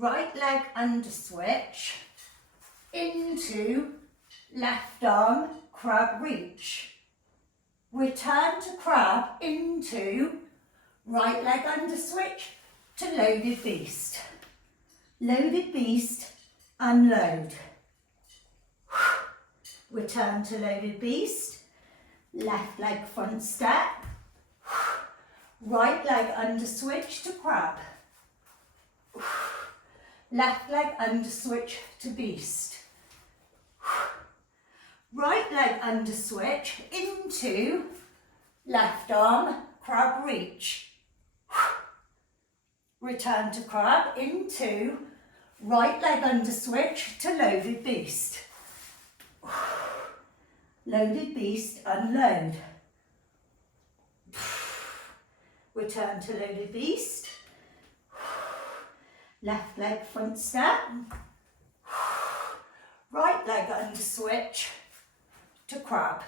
right leg under switch into left arm crab reach. Return to crab into right leg under switch to loaded beast. Loaded beast, unload. Return to loaded beast. Left leg front step. Right leg under switch to crab. Left leg under switch to beast. Right leg under switch into left arm crab reach. Return to crab into right leg under switch to loaded beast. Loaded beast, unload. Return to loaded beast. Left leg front step. Right leg under switch to crab.